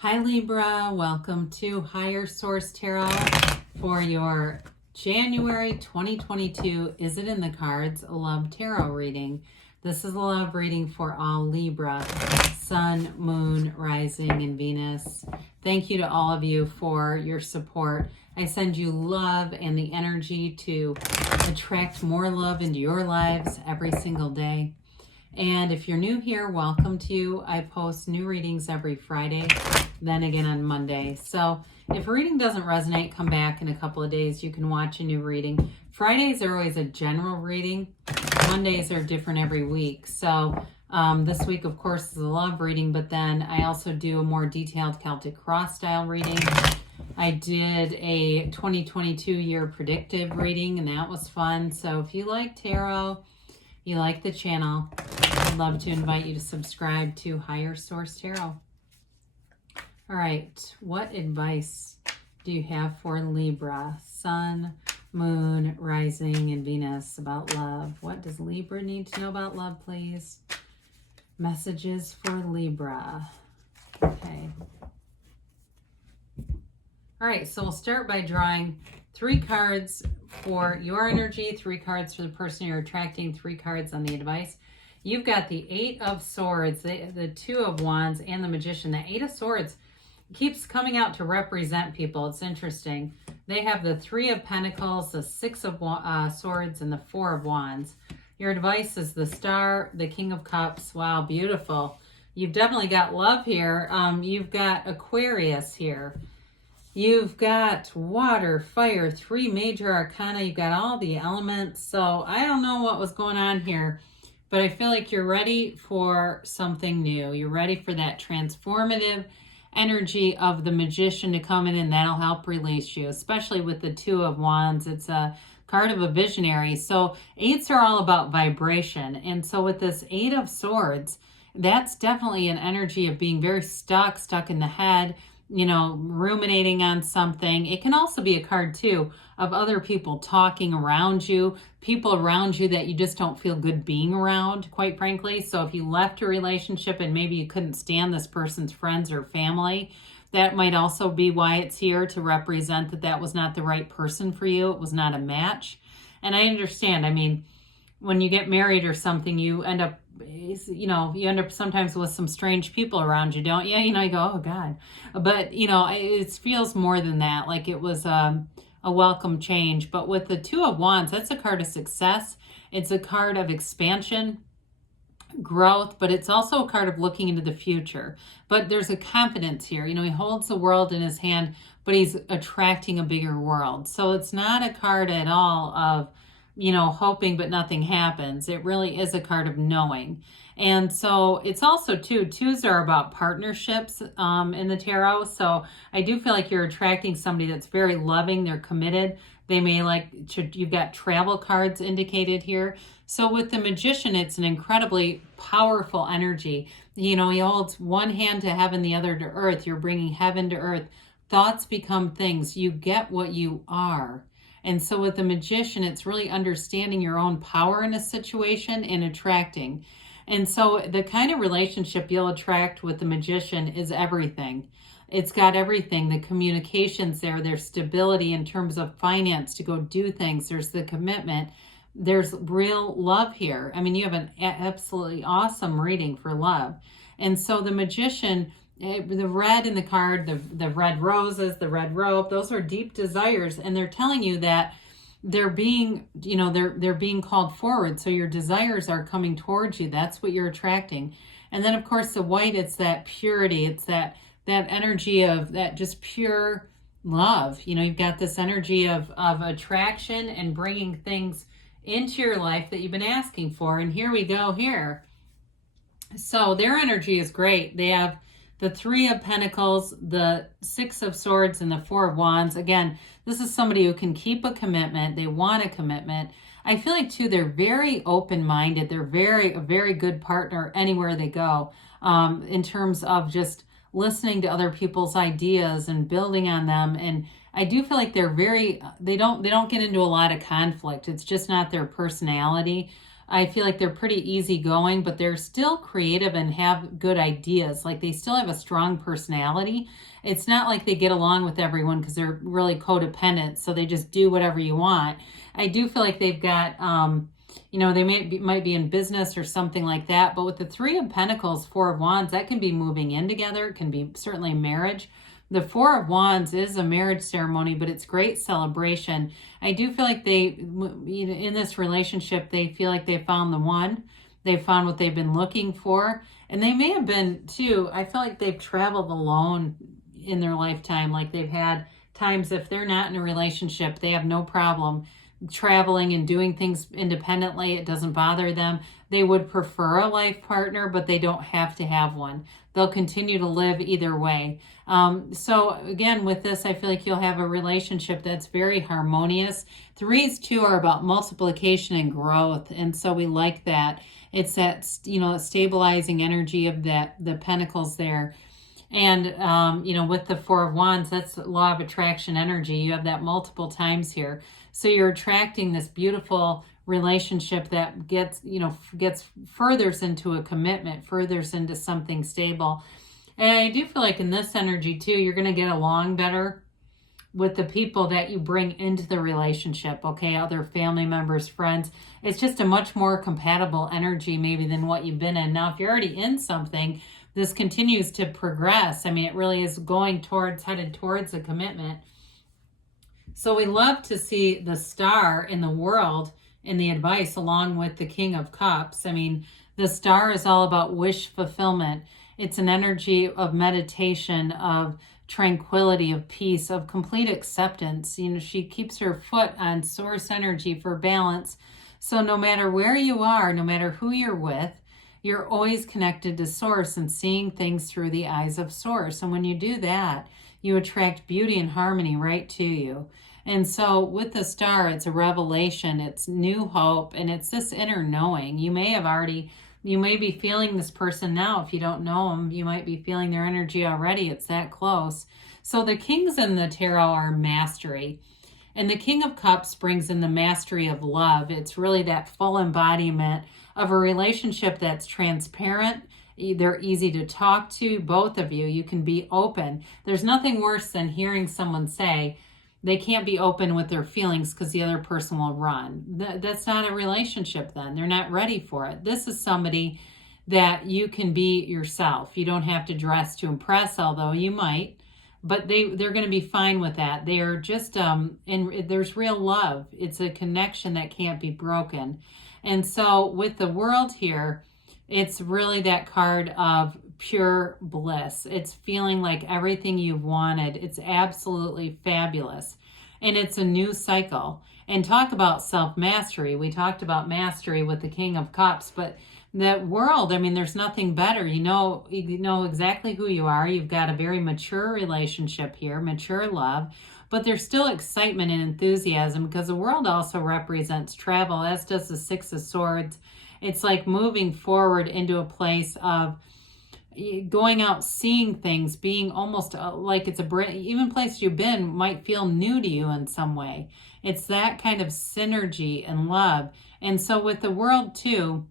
Hi Libra, welcome to Higher Source Tarot for your January 2022 Is It in the Cards Love Tarot reading. This is a love reading for all Libra, Sun, Moon, Rising, and Venus. Thank you to all of you for your support. I send you love and the energy to attract more love into your lives every single day. And if you're new here, welcome to you. I post new readings every Friday, then again on Monday. So if a reading doesn't resonate, come back in a couple of days. You can watch a new reading. Fridays are always a general reading. Mondays are different every week. So this week, of course, is a love reading, but then I also do a more detailed Celtic cross style reading. I did a 2022 year predictive reading, and that was fun. So if you like tarot, you like the channel, I'd love to invite you to subscribe to Higher Source Tarot. All right, what advice do you have for Libra, Sun, Moon, Rising, and Venus about love? What does Libra need to know about love, please? Messages for Libra. Okay. All right, so we'll start by drawing 3 cards for your energy, 3 cards for the person you're attracting, 3 cards on the advice. You've got the 8 of Swords, the 2 of Wands, and the Magician. The 8 of Swords keeps coming out to represent people. It's interesting. They have the 3 of Pentacles, the 6 of Swords, and the 4 of Wands. Your advice is the Star, the King of Cups. Wow, beautiful. You've definitely got love here. You've got Aquarius here. You've got water, fire, 3 major arcana. You've got all the elements. So I don't know what was going on here, but I feel like you're ready for something new. You're ready for that transformative energy of the Magician to come in, and that'll help release you, especially with the 2 of Wands. It's a card of a visionary. So 8s are all about vibration. And so with this 8 of Swords, that's definitely an energy of being very stuck in the head, you know, ruminating on something. It can also be a card too of other people talking around you, people around you that you just don't feel good being around, quite frankly. So if you left a relationship and maybe you couldn't stand this person's friends or family, that might also be why it's here, to represent that that was not the right person for you. It was not a match. And I understand. I mean, when you get married or something, you end up sometimes with some strange people around you, don't you? You know, you go, oh God. But, you know, it feels more than that. Like it was a welcome change. But with the 2 of Wands, that's a card of success. It's a card of expansion, growth, but it's also a card of looking into the future. But there's a confidence here. You know, he holds the world in his hand, but he's attracting a bigger world. So it's not a card at all of, you know, hoping but nothing happens. It really is a card of knowing. And so it's also 2s are about partnerships in the tarot. So I do feel like you're attracting somebody that's very loving. They're committed. They may you've got travel cards indicated here. So with the Magician, it's an incredibly powerful energy. You know, he holds one hand to heaven, the other to earth. You're bringing heaven to earth. Thoughts become things. You get what you are. And so with the Magician, it's really understanding your own power in a situation and attracting. And so the kind of relationship you'll attract with the Magician is everything. It's got everything. The communications there's stability in terms of finance to go do things. There's the commitment. There's real love here. I mean, you have an absolutely awesome reading for love. And so the Magician, the red in the card, the red roses, the red rope, those are deep desires, and they're telling you that they're being, you know, they're being called forward. So your desires are coming towards you. That's what you're attracting. And then of course the white, it's that purity. It's that energy of that just pure love. You know, you've got this energy of attraction and bringing things into your life that you've been asking for. And here we go here. So their energy is great. They have the 3 of Pentacles, the 6 of Swords, and the 4 of Wands. Again, this is somebody who can keep a commitment. They want a commitment. I feel like, too, they're very open-minded. They're a very good partner anywhere they go, in terms of just listening to other people's ideas and building on them. And I do feel like they don't get into a lot of conflict. It's just not their personality. I feel like they're pretty easygoing, but they're still creative and have good ideas. Like they still have a strong personality. It's not like they get along with everyone because they're really codependent, so they just do whatever you want. I do feel like they've got, they might be in business or something like that. But with the Three of Pentacles, Four of Wands, that can be moving in together. It can be certainly marriage. The Four of Wands is a marriage ceremony, but it's great celebration. I do feel like in this relationship, they feel like they found the one. They found what they've been looking for. And they may have been, too, I feel like they've traveled alone in their lifetime. Like they've had times, if they're not in a relationship, they have no problem traveling and doing things independently. It doesn't bother them. They would prefer a life partner, but they don't have to have one. They'll continue to live either way. So again, with this, I feel like you'll have a relationship that's very harmonious. Threes too are about multiplication and growth. And so we like that. It's that, stabilizing energy of the pentacles there. And, with the Four of Wands, that's law of attraction energy. You have that multiple times here. So you're attracting this beautiful relationship that gets furthers into a commitment, furthers into something stable. And I do feel like in this energy too, you're going to get along better with the people that you bring into the relationship, okay? Other family members, friends. It's just a much more compatible energy maybe than what you've been in. Now, if you're already in something, this continues to progress. I mean, it really is headed towards a commitment. So we love to see the Star in the world in the advice along with the King of Cups. I mean, the Star is all about wish fulfillment. It's an energy of meditation, of tranquility, of peace, of complete acceptance. She keeps her foot on source energy for balance. So no matter where you are, no matter who you're with, you're always connected to source and seeing things through the eyes of source. And when you do that, you attract beauty and harmony right to you. And so with the Star, it's a revelation, it's new hope, and it's this inner knowing. You may be feeling this person now. If you don't know them, you might be feeling their energy already. It's that close. So the kings in the tarot are mastery. And the King of Cups brings in the mastery of love. It's really that full embodiment of a relationship that's transparent. They're easy to talk to, both of you. You can be open. There's nothing worse than hearing someone say they can't be open with their feelings because the other person will run. That's not a relationship then. They're not ready for it. This is somebody that you can be yourself. You don't have to dress to impress, although you might. But they're going to be fine with that. They are just, and there's real love. It's a connection that can't be broken. And so with the World here, it's really that card of pure bliss. It's feeling like everything you've wanted. It's absolutely fabulous. And it's a new cycle. And talk about self-mastery. We talked about mastery with the King of Cups, but that World, I mean, there's nothing better. You know exactly who you are. You've got a very mature relationship here, mature love, but there's still excitement and enthusiasm because the World also represents travel, as does the Six of Swords. It's like moving forward into a place of going out, seeing things, being almost like it's even place you've been might feel new to you in some way. It's that kind of synergy and love. And so with the World too,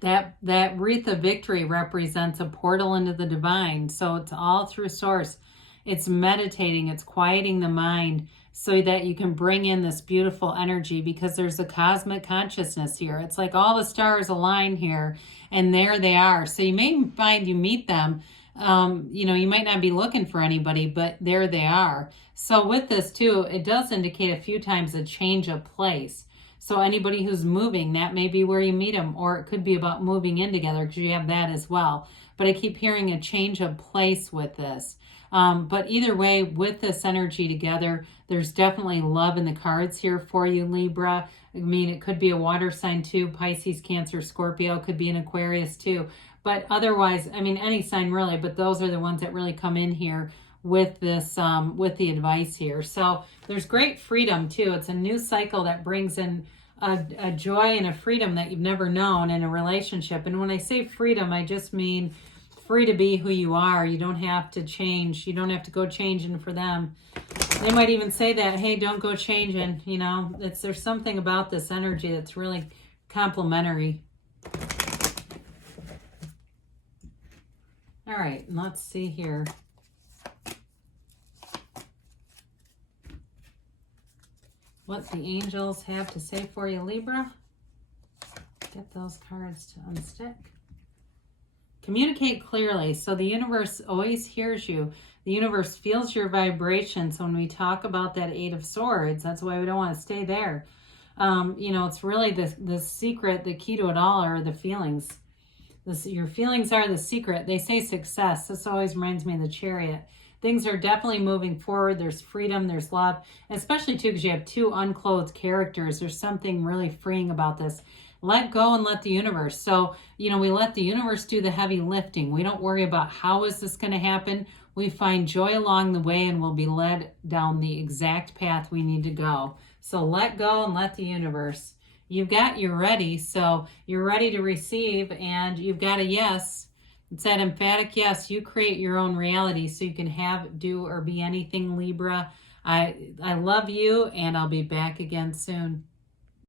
that wreath of victory represents a portal into the divine. So it's all through source. It's meditating, it's quieting the mind so that you can bring in this beautiful energy because there's a cosmic consciousness here. It's like all the stars align here and there they are. So you may find you meet them, you might not be looking for anybody, but there they are. So with this too, it does indicate a few times a change of place. So anybody who's moving, that may be where you meet them, or it could be about moving in together because you have that as well. But I keep hearing a change of place with this. But either way, with this energy together, there's definitely love in the cards here for you, Libra. I mean, it could be a water sign too, Pisces, Cancer, Scorpio, could be an Aquarius too. But otherwise, I mean, any sign really, but those are the ones that really come in here with this, with the advice here. So there's great freedom too. It's a new cycle that brings in a joy and a freedom that you've never known in a relationship. And when I say freedom, I just mean free to be who you are. You don't have to change. You don't have to go changing for them. They might even say that, hey, don't go changing. There's something about this energy that's really complementary. All right, let's see here. What the angels have to say for you, Libra. Get those cards to unstick. Communicate clearly. So the universe always hears you. The universe feels your vibrations. When we talk about that Eight of Swords, that's why we don't want to stay there. You know, it's really the secret, the key to it all are the feelings. Your feelings are the secret. They say success. This always reminds me of the Chariot. Things are definitely moving forward. There's freedom, there's love, especially too because you have two unclothed characters. There's something really freeing about this. Let go and let the universe. So, you know, we let the universe do the heavy lifting. We don't worry about how is this going to happen. We find joy along the way and we'll be led down the exact path we need to go. So let go and let the universe. You're ready. So you're ready to receive and you've got a yes. It's that emphatic yes. You create your own reality so you can have, do, or be anything, Libra. I love you and I'll be back again soon.